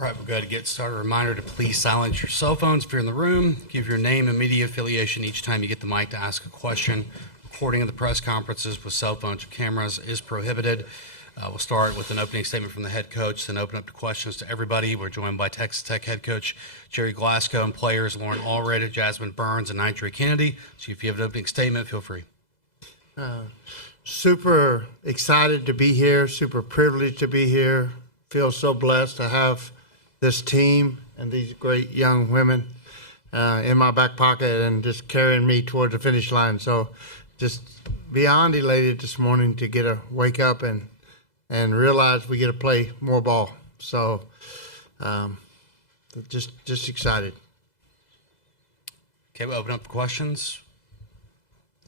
All right, we're going to get started. A reminder to please silence your cell phones if you're in the room. Give your name and media affiliation each time you get the mic to ask a question. Recording of the press conferences with cell phones or cameras is prohibited. We'll start with an opening statement from the head coach, then open up to questions to everybody. We're joined by Texas Tech head coach Jerry Glasgow and players Lauren Allred, Jasmine Burns, and Nigeria Kennedy. So if you have an opening statement, feel free. Super excited to be here, super privileged to be here. Feel so blessed to have this team and these great young women in my back pocket and just carrying me toward the finish line. So just beyond elated this morning to get to wake up and realize we get to play more ball. So just excited. Okay, we'll open up for questions.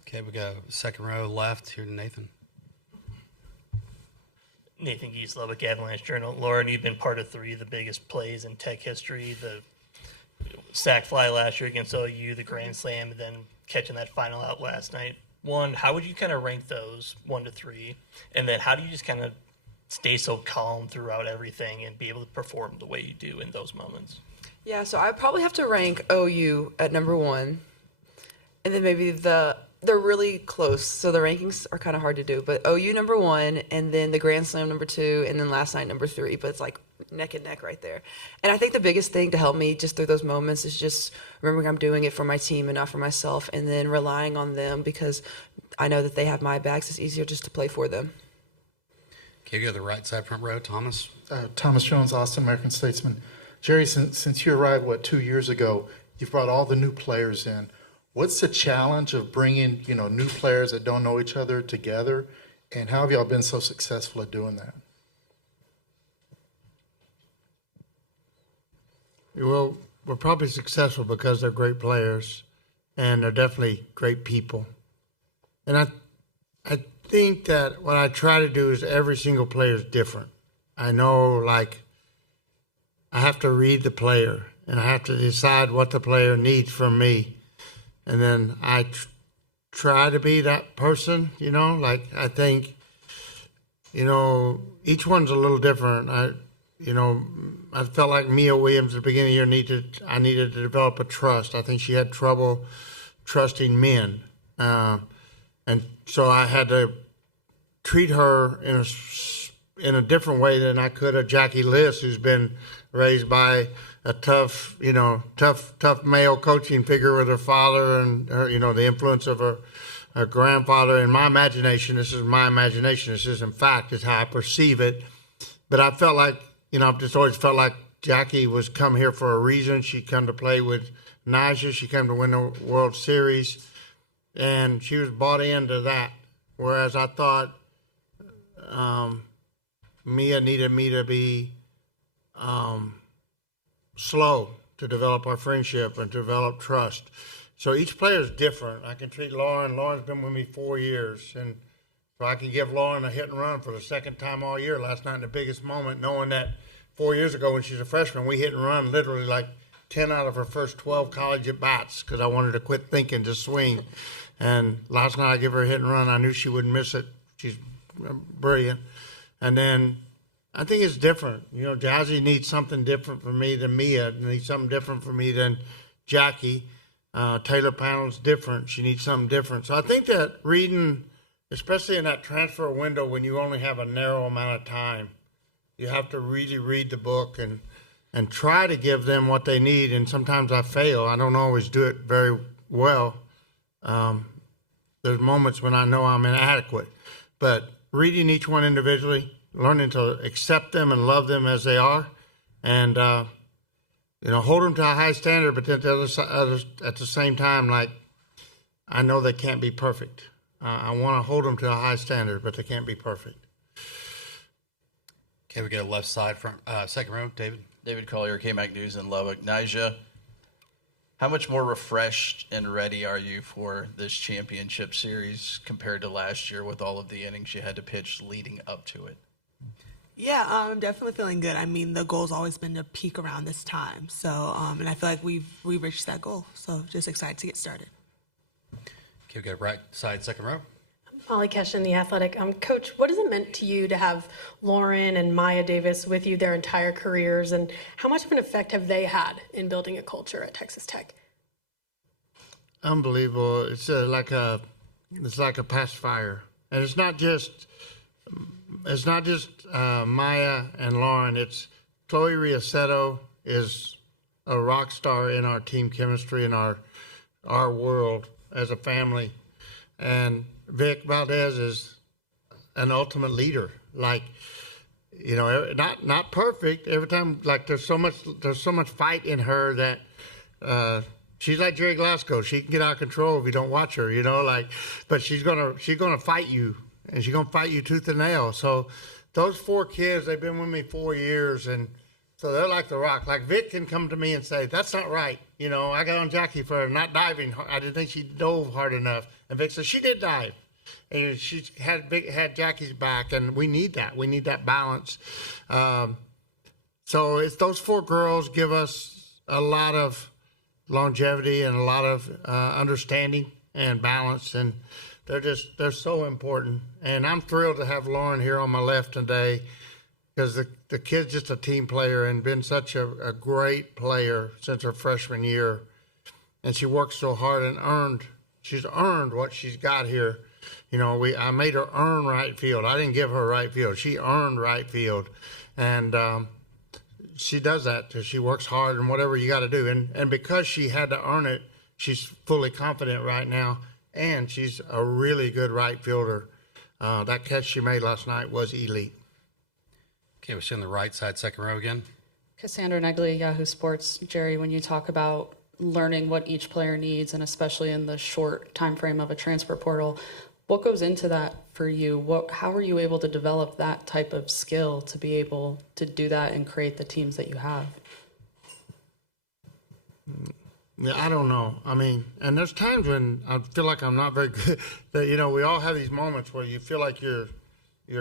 Okay, we got second row left here to Nathan. Nathan Geese, Lubbock Avalanche Journal. Lauren, you've been part of three of the biggest plays in Tech history. The sack fly last year against OU, the Grand Slam, and then catching that final out last night. One, how would you kind of rank those 1 to 3? And then how do you just kind of stay so calm throughout everything and be able to perform the way you do in those moments? Yeah, so I probably have to rank OU at number 1. And then maybe they're really close, so the rankings are kind of hard to do. But OU number 1, and then the Grand Slam number 2, and then last night number 3. But it's like neck and neck right there. And I think the biggest thing to help me just through those moments is just remembering I'm doing it for my team and not for myself, and then relying on them because I know that they have my backs. It's easier just to play for them. Okay, go to the right side front row, Thomas. Thomas Jones, Austin American Statesman. Jerry, since you arrived, 2 years ago, you've brought all the new players in. What's the challenge of bringing, new players that don't know each other together, and how have y'all been so successful at doing that? Well, we're probably successful because they're great players, and they're definitely great people. And I think that what I try to do is every single player is different. I know, I have to read the player, and I have to decide what the player needs from me. And then I try to be that person, I think, each one's a little different. I felt like Mia Williams at the beginning of the year I needed to develop a trust. I think she had trouble trusting men. And so I had to treat her in a different way than I could a Jackie Liss, who's been raised by a tough male coaching figure with her father and her, the influence of her grandfather. In my imagination, this is my imagination. This isn't fact. It's how I perceive it. But I felt like, I've just always felt like Jackie was come here for a reason. She come to play with Naja. She came to win the World Series, and she was bought into that. Whereas I thought Mia needed me to be slow to develop our friendship and develop trust. So each player is different. I can treat Lauren. Lauren's been with me 4 years, and so I can give Lauren a hit and run for the second time all year last night in the biggest moment, knowing that 4 years ago when she was a freshman, we hit and run literally like 10 out of her first 12 college at-bats because I wanted to quit thinking, just swing. And last night I give her a hit and run. I knew she wouldn't miss it. She's brilliant. And then I think it's different. Jazzy needs something different from me than Mia. Needs something different from me than Jackie. Taylor Panel's different. She needs something different. So I think that reading, especially in that transfer window when you only have a narrow amount of time, you have to really read the book and try to give them what they need. And sometimes I fail. I don't always do it very well. There's moments when I know I'm inadequate. But reading each one individually, learning to accept them and love them as they are, and hold them to a high standard. But then at the same time, I know they can't be perfect. I want to hold them to a high standard, but they can't be perfect. Okay, we got a left side front, second row, David. David Collier, KMAC News in Lubbock. Nyjah, how much more refreshed and ready are you for this championship series compared to last year with all of the innings you had to pitch leading up to it? Yeah, I'm definitely feeling good. I mean, the goal's always been to peak around this time. So, and I feel like we've reached that goal. So just excited to get started. Okay, we got right side, second row. Molly Keshin, The Athletic. Coach, what has it meant to you to have Lauren and Maya Davis with you their entire careers, and how much of an effect have they had in building a culture at Texas Tech? Unbelievable. It's like a pacifier, and it's not just Maya and Lauren. It's Chloe Riasetto is a rock star in our team chemistry in our world as a family, and Vic Valdez is an ultimate leader. Like, you know, not perfect every time. Like there's so much fight in her that she's like Jerry Glasgow. She can get out of control if you don't watch her. You know, like, but she's gonna fight you, and she's gonna fight you tooth and nail. So those 4 kids, they've been with me 4 years, and so they're like the rock. Like Vic can come to me and say, "That's not right." You know, I got on Jackie for not diving. I didn't think she dove hard enough. And Vic said, "She did dive." And she had Jackie's back, and we need that. We need that balance. So it's those 4 girls give us a lot of longevity and a lot of understanding and balance, and they're so important. And I'm thrilled to have Lauren here on my left today, because the kid's just a team player and been such a great player since her freshman year. And she worked so hard and she's earned what she's got here. You know, I made her earn right field. I didn't give her right field. She earned right field. And she does that. She works hard and whatever you got to do. And because she had to earn it, she's fully confident right now. And she's a really good right fielder. That catch she made last night was elite. Okay, we're seeing the right side, second row again. Cassandra Negley, Yahoo Sports. Jerry, when you talk about learning what each player needs, and especially in the short time frame of a transfer portal, what goes into that for you? How are you able to develop that type of skill to be able to do that and create the teams that you have? Yeah, I don't know. I mean, and there's times when I feel like I'm not very good. That, you know, we all have these moments where you feel like you're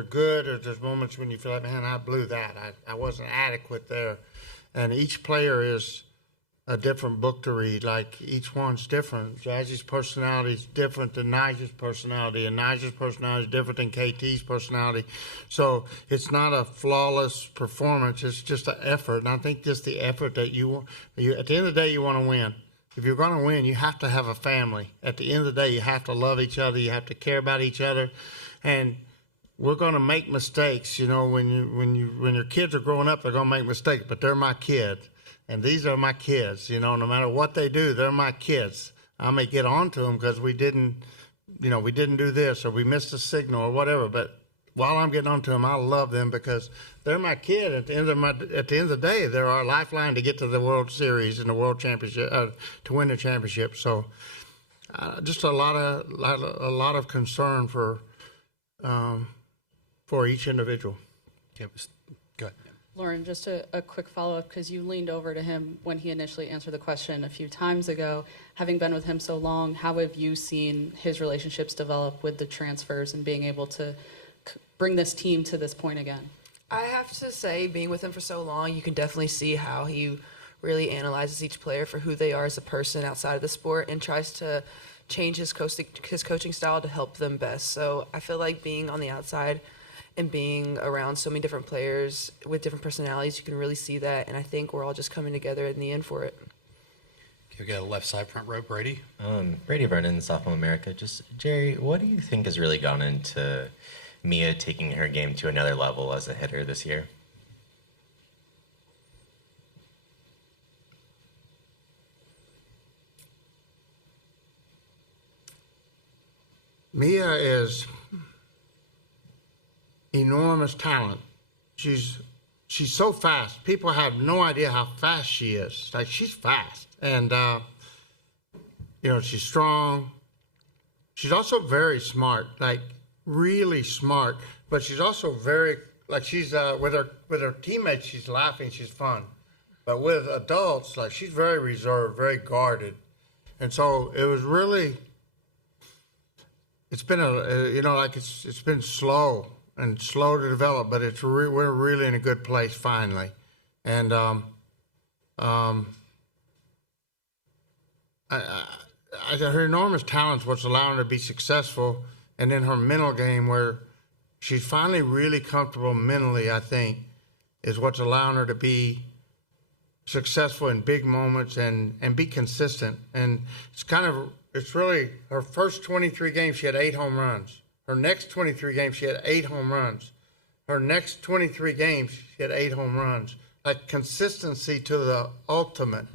good, or there's moments when you feel like, man, I blew that. I wasn't adequate there. And each player is a different book to read. Like, each one's different. Jazzy's personality is different than Nigel's personality, and Nigel's personality is different than KT's personality. So it's not a flawless performance. It's just an effort. And I think just the effort that you at the end of the day, you want to win. If you're going to win, you have to have a family. At the end of the day, you have to love each other. You have to care about each other. And we're going to make mistakes. You know, when your kids are growing up, they're going to make mistakes, but they're my kids. And these are my kids. You know, no matter what they do, they're my kids. I may get on to them because we didn't do this, or we missed a signal or whatever. But while I'm getting on to them, I love them because they're my kid. At the end of the day, they're our lifeline to get to the World Series and the World Championship, to win the championship. So just a lot of concern for each individual. Okay, go ahead. Lauren, just a quick follow-up, because you leaned over to him when he initially answered the question a few times ago. Having been with him so long, how have you seen his relationships develop with the transfers and being able to bring this team to this point again? I have to say, being with him for so long, you can definitely see how he really analyzes each player for who they are as a person outside of the sport and tries to change his coaching style to help them best. So I feel like being on the outside and being around so many different players with different personalities, you can really see that. And I think we're all just coming together in the end for it. Okay, we got a left side front row, Brady. Brady Vernon, Sophomore America. Just, Jerry, what do you think has really gone into Mia taking her game to another level as a hitter this year? Mia is enormous talent. She's so fast. People have no idea how fast she is. Like, she's fast. And, she's strong. She's also very smart, like really smart. But she's also very, like, she's, with her teammates, she's laughing, she's fun. But with adults, like, she's very reserved, very guarded. And so it was really, it's been it's been slow to develop, but we're really in a good place finally. And her enormous talent is what's allowing her to be successful. and then her mental game where she's finally really comfortable mentally, I think, is what's allowing her to be successful in big moments and be consistent. And it's really her first 23 games, she had 8 home runs. Her next 23 games, she had 8 home runs. Her next 23 games, she had 8 home runs. Like consistency to the ultimate.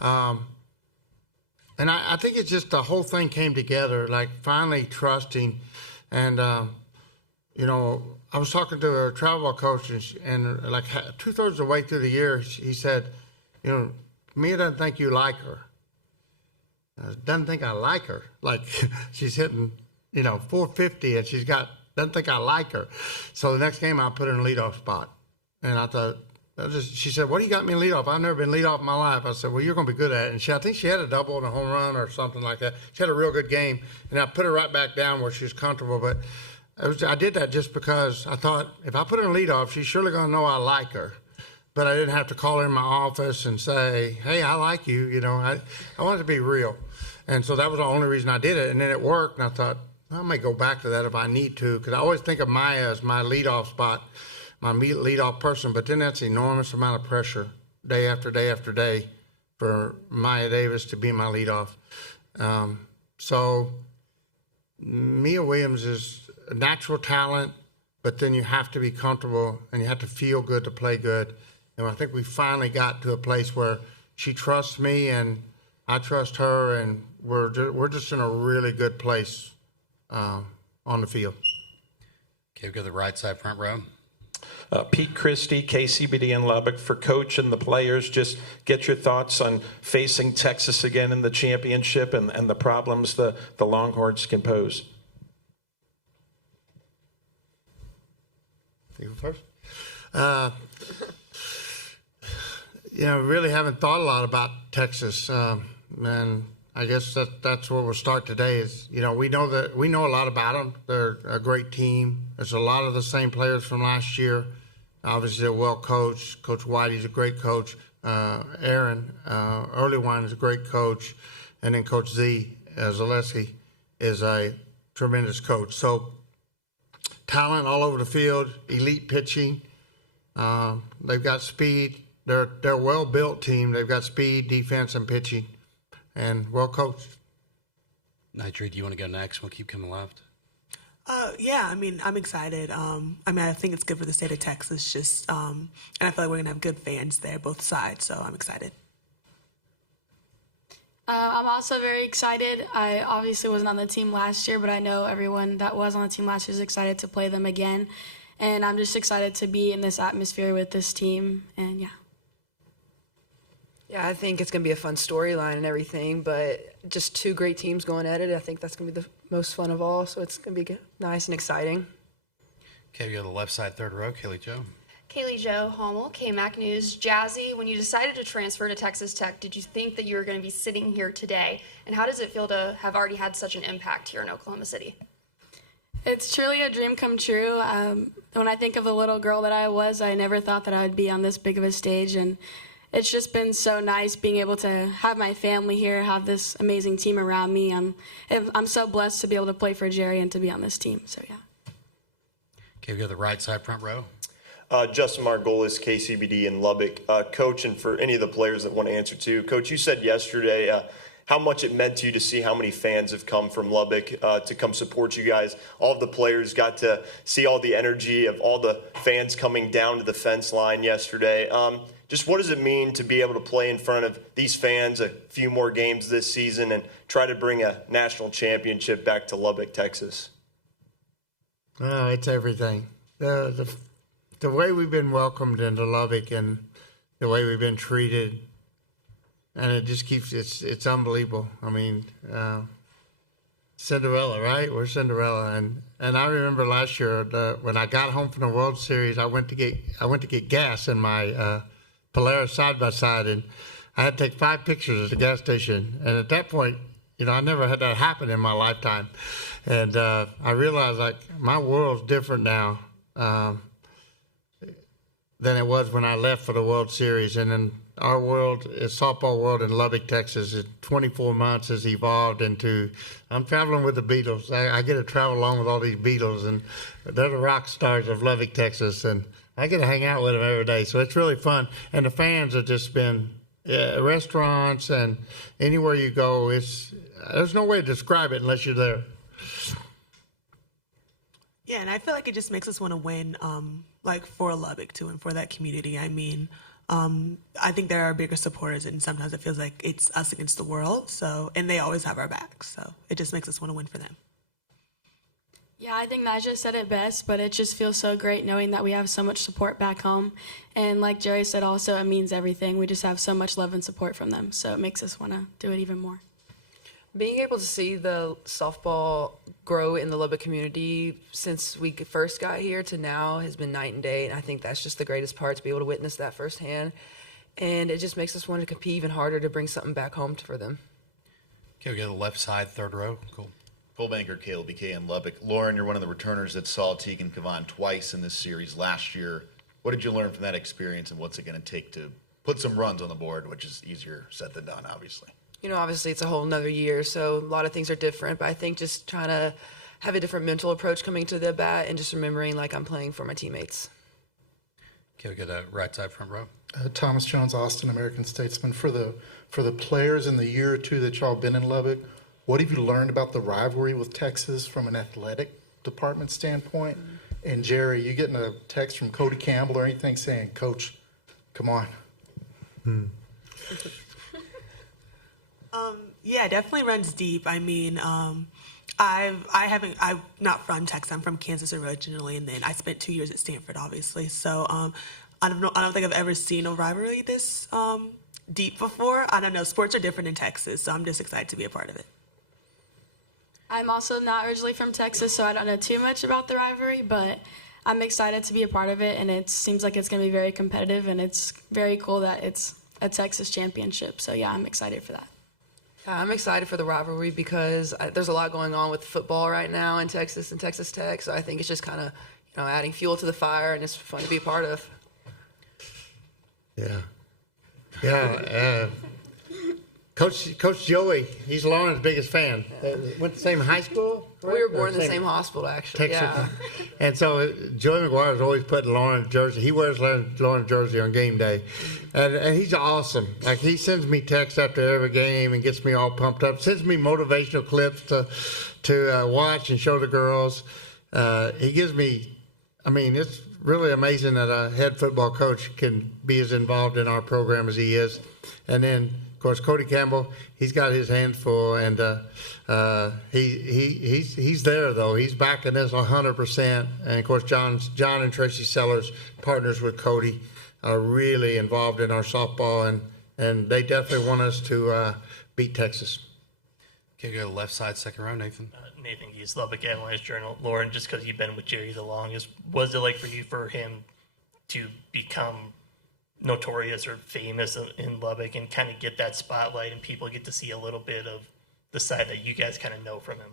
And I think it's just the whole thing came together, like finally trusting. And, you know, I was talking to a travel ball coach, and like 2/3 of the way through the year, he said, you know, Mia doesn't think you like her. Doesn't think I like her. Like she's hitting, you know, 450 and doesn't think I like her. So the next game I put her in the leadoff spot. And I thought, she said, what do you got me in leadoff? I've never been leadoff in my life. I said, well, you're going to be good at it. And I think she had a double and a home run or something like that. She had a real good game. And I put her right back down where she was comfortable. But I did that just because I thought if I put her in leadoff, she's surely going to know I like her. But I didn't have to call her in my office and say, hey, I like you. You know, I wanted to be real. And so that was the only reason I did it. And then it worked. And I thought, I may go back to that if I need to, because I always think of Maya as my leadoff spot, my leadoff person. But then that's an enormous amount of pressure day after day after day for Maya Davis to be my leadoff. So Mia Williams is a natural talent, but then you have to be comfortable and you have to feel good to play good. And I think we finally got to a place where she trusts me and I trust her, and we're just in a really good place on the field. Okay, we go to the right side front row. Pete Christie, KCBD in Lubbock. For coach and the players, just get your thoughts on facing Texas again in the championship and the problems the Longhorns can pose. You go first. You know, really haven't thought a lot about Texas, and I guess that's where we'll start today. Is, you know, we know a lot about them. They're a great team. There's a lot of the same players from last year. Obviously, they're well coached. Coach Whitey's a great coach. Aaron Earlywine is a great coach, and then Coach Zaleski is a tremendous coach. So talent all over the field, elite pitching. They've got speed. They're a well-built team. They've got speed, defense, and pitching, and well coached. Nitri, do you want to go next? We'll keep coming left. Yeah, I mean, I'm excited. I think it's good for the state of Texas. Just, and I feel like we're gonna have good fans there, both sides. So I'm excited. I'm also very excited. I obviously wasn't on the team last year, but I know everyone that was on the team last year is excited to play them again. And I'm just excited to be in this atmosphere with this team. And yeah. Yeah, I think it's going to be a fun storyline and everything, but just 2 great teams going at it. I think that's going to be the most fun of all, so it's going to be nice and exciting. Okay, we go to the left side third row. Kaylee Joe. Kaylee Joe, Hommel, KMAC News. Jazzy, when you decided to transfer to Texas Tech, did you think that you were going to be sitting here today? And how does it feel to have already had such an impact here in Oklahoma City? It's truly a dream come true. When I think of the little girl that I was, I never thought that I would be on this big of a stage. And it's just been so nice being able to have my family here, have this amazing team around me. I'm so blessed to be able to play for Jerry and to be on this team. So, yeah. Okay, we go to the right side front row. Justin Margolis, KCBD in Lubbock. Coach, and for any of the players that want to answer too, Coach, you said yesterday how much it meant to you to see how many fans have come from Lubbock to come support you guys. All of the players got to see all the energy of all the fans coming down to the fence line yesterday. Just what does it mean to be able to play in front of these fans a few more games this season and try to bring a national championship back to Lubbock, Texas? Oh, it's everything. The way we've been welcomed into Lubbock and the way we've been treated, and it just keeps, it's unbelievable. I mean, Cinderella, right? We're Cinderella. And I remember last year when I got home from the World Series, I went to get gas in my Polaris side-by-side, and I had to take 5 pictures at the gas station. And at that point, you know, I never had that happen in my lifetime. And I realized, like, my world's different now than it was when I left for the World Series. And then our world, softball world in Lubbock, Texas, in 24 months has evolved into, I'm traveling with the Beatles. I get to travel along with all these Beatles, and they're the rock stars of Lubbock, Texas, and I get to hang out with them every day. So it's really fun. And the fans have just been, restaurants and anywhere you go, there's no way to describe it unless you're there. Yeah, and I feel like it just makes us want to win, like for Lubbock too, and for that community. I mean, I think there are bigger supporters, and sometimes it feels like it's us against the world. So, and they always have our backs. So it just makes us want to win for them. Yeah, I think Naja said it best, but it just feels so great knowing that we have so much support back home. And like Jerry said also, it means everything. We just have so much love and support from them, so it makes us want to do it even more. Being able to see the softball grow in the Lubbock community since we first got here to now has been night and day, and I think that's just the greatest part, to be able to witness that firsthand. And it just makes us want to compete even harder to bring something back home for them. Okay, we go to the left side, third row. Cool. Full anchor KLBK in Lubbock. Lauren, you're one of the returners that saw Tegan Kavan twice in this series last year. What did you learn from that experience, and what's it going to take to put some runs on the board, which is easier said than done, obviously? You know, obviously it's a whole nother year, so a lot of things are different, but I think just trying to have a different mental approach coming to the bat and just remembering like I'm playing for my teammates. Okay, we go to right side, front row. Thomas Jones, Austin, American Statesman. For the players in the year or two that y'all been in Lubbock, what have you learned about the rivalry with Texas from an athletic department standpoint? Mm-hmm. And Jerry, you getting a text from Cody Campbell or anything saying, "Coach, come on"? Yeah, definitely runs deep. I mean, I'm not from Texas. I'm from Kansas originally, and then I spent 2 years at Stanford, obviously. So I don't think I've ever seen a rivalry this deep before. I don't know. Sports are different in Texas, so I'm just excited to be a part of it. I'm also not originally from Texas, so I don't know too much about the rivalry, but I'm excited to be a part of it, and it seems like it's going to be very competitive, and it's very cool that it's a Texas championship. So, yeah, I'm excited for that. Yeah, I'm excited for the rivalry because there's a lot going on with football right now in Texas and Texas Tech, so I think it's just kind of, adding fuel to the fire, and it's fun to be a part of. Yeah. Coach Joey, he's Lauren's biggest fan. Went to the same high school? Right? We were born in the same hospital, actually. Texas. Yeah. And so Joey McGuire is always putting Lauren's jersey. He wears Lauren's jersey on game day. And he's awesome. Like, he sends me texts after every game and gets me all pumped up. Sends me motivational clips to watch and show the girls. He gives me, it's really amazing that a head football coach can be as involved in our program as he is. And then, of course, Cody Campbell, he's got his hands full, and he's there, though. He's backing us 100%. And, of course, John and Tracy Sellers, partners with Cody, are really involved in our softball, and they definitely want us to beat Texas. Okay, go to the left side, second row, Nathan. Nathan Geese, Lubbock Avalanche Journal. Lauren, just because you've been with Jerry the longest, was it like for him to become notorious or famous in Lubbock and kind of get that spotlight and people get to see a little bit of the side that you guys kind of know from him?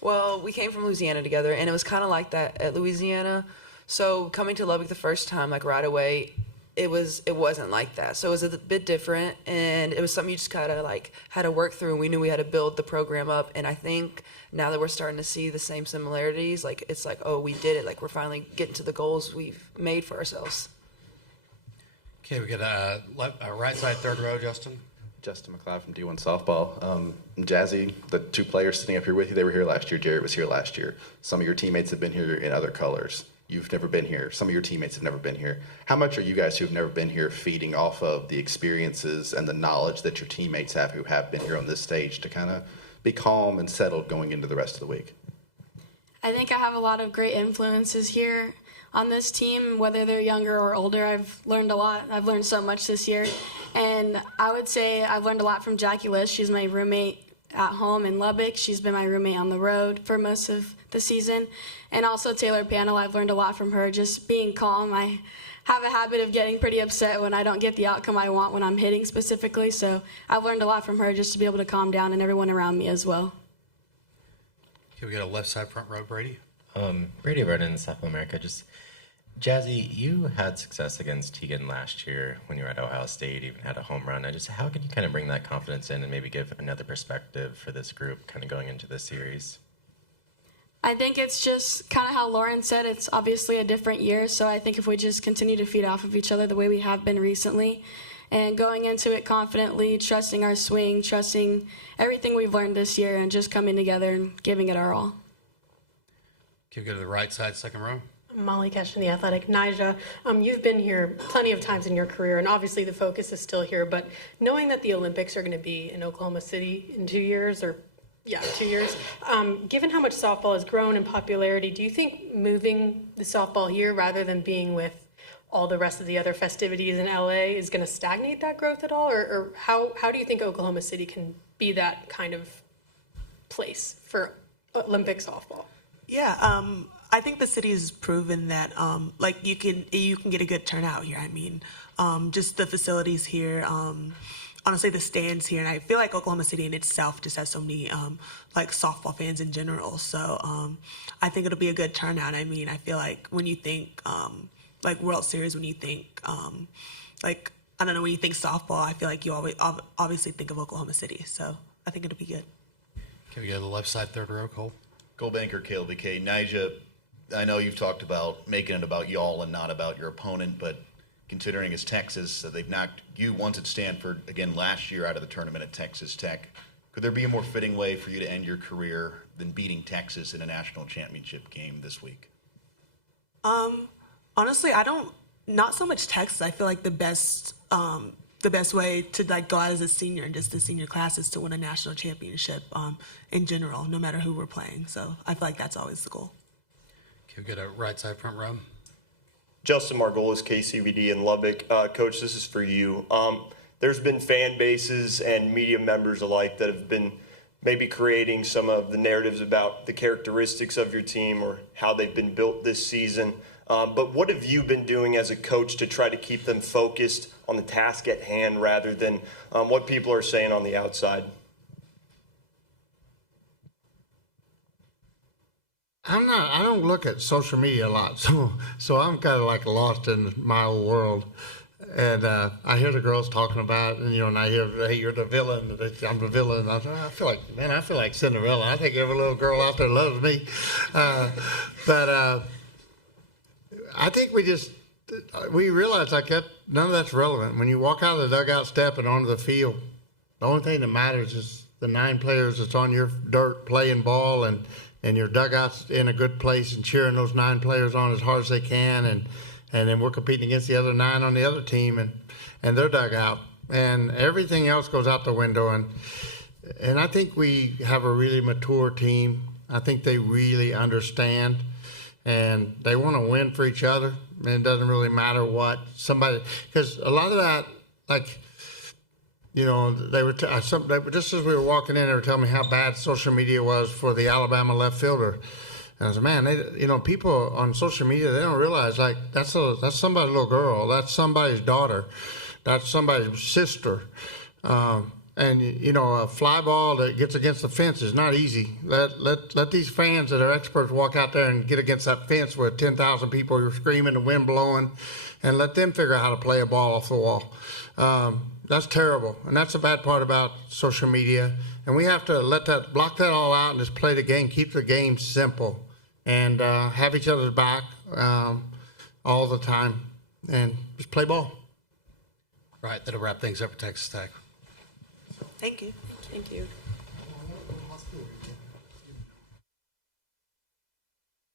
Well, we came from Louisiana together, and it was kind of like that at Louisiana. So coming to Lubbock the first time, like right away, it wasn't like that. So it was a bit different, and it was something you just kind of like had to work through, and we knew we had to build the program up. And I think now that we're starting to see the same similarities, like it's like, oh, we did it. Like we're finally getting to the goals we've made for ourselves. Okay, we got right side, third row, Justin. Justin McLeod from D1 Softball. Jazzy, the two players sitting up here with you, they were here last year. Jared was here last year. Some of your teammates have been here in other colors. You've never been here. Some of your teammates have never been here. How much are you guys who have never been here feeding off of the experiences and the knowledge that your teammates have who have been here on this stage to kind of be calm and settled going into the rest of the week? I think I have a lot of great influences here on this team, whether they're younger or older. I've learned a lot. I've learned so much this year. And I would say I've learned a lot from Jackie Liz. She's my roommate at home in Lubbock. She's been my roommate on the road for most of the season. And also Taylor Panel, I've learned a lot from her, just being calm. I have a habit of getting pretty upset when I don't get the outcome I want when I'm hitting specifically. So I've learned a lot from her just to be able to calm down and everyone around me as well. Okay, we got a left side, front row, Brady. Brady Vernon, South America. Just Jazzy, you had success against Tegan last year when you were at Ohio State, even had a home run. How can you kind of bring that confidence in and maybe give another perspective for this group kind of going into this series? I think it's just kind of how Lauren said, it's obviously a different year, so I think if we just continue to feed off of each other the way we have been recently, and going into it confidently, trusting our swing, trusting everything we've learned this year, and just coming together and giving it our all. Can we go to the right side, second row? Molly Keshin, The Athletic. Nyjah, you've been here plenty of times in your career, and obviously the focus is still here, but knowing that the Olympics are going to be in Oklahoma City in 2 years, 2 years, given how much softball has grown in popularity, do you think moving the softball here rather than being with all the rest of the other festivities in LA is going to stagnate that growth at all? Or how do you think Oklahoma City can be that kind of place for Olympic softball? Yeah, I think the city has proven that like you can get a good turnout here. I mean, just the facilities here, honestly the stands here, and I feel like Oklahoma City in itself just has so many like softball fans in general. So I think it'll be a good turnout. I mean, I feel like when you think like World Series, when you think like I don't know, when you think softball, I feel like you always obviously think of Oklahoma City. So I think it'll be good. Can we go to the left side, third row, Cole? Goal banker KLBK. Nyjah, I know you've talked about making it about y'all and not about your opponent, but considering it's Texas, they've knocked you once at Stanford, again last year out of the tournament at Texas Tech. Could there be a more fitting way for you to end your career than beating Texas in a national championship game this week? Honestly, not so much Texas. I feel like the best way to like go out as a senior and just the senior class is to win a national championship in general, no matter who we're playing. So I feel like that's always the goal. Can we go to right side, front row? Justin Margolis, KCBD in Lubbock. Coach, this is for you. There's been fan bases and media members alike that have been maybe creating some of the narratives about the characteristics of your team or how they've been built this season. But what have you been doing as a coach to try to keep them focused on the task at hand rather than what people are saying on the outside? I don't look at social media a lot, so I'm kind of like lost in my old world. And I hear the girls talking about it, and I hear, hey, you're the villain. I'm the villain. I feel like Cinderella. I think every little girl out there loves me. But I think we realize like that none of that's relevant. When you walk out of the dugout step and onto the field, the only thing that matters is the 9 players that's on your dirt playing ball and your dugout's in a good place and cheering those 9 players on as hard as they can, and then we're competing against the other 9 on the other team and their dugout, and everything else goes out the window. And I think we have a really mature team. I think they really understand, and they want to win for each other. And it doesn't really matter what because a lot of that, like, they were just as we were walking in, they were telling me how bad social media was for the Alabama left fielder. And I said, man, people on social media, they don't realize like that's somebody's little girl, that's somebody's daughter, that's somebody's sister, and a fly ball that gets against the fence is not easy. Let these fans that are experts walk out there and get against that fence with 10,000 people who are screaming, the wind blowing, and let them figure out how to play a ball off the wall. That's terrible, and that's the bad part about social media. And we have to block that all out and just play the game, keep the game simple, and have each other's back all the time, and just play ball. Right, that'll wrap things up for Texas Tech. Thank you. Thank you.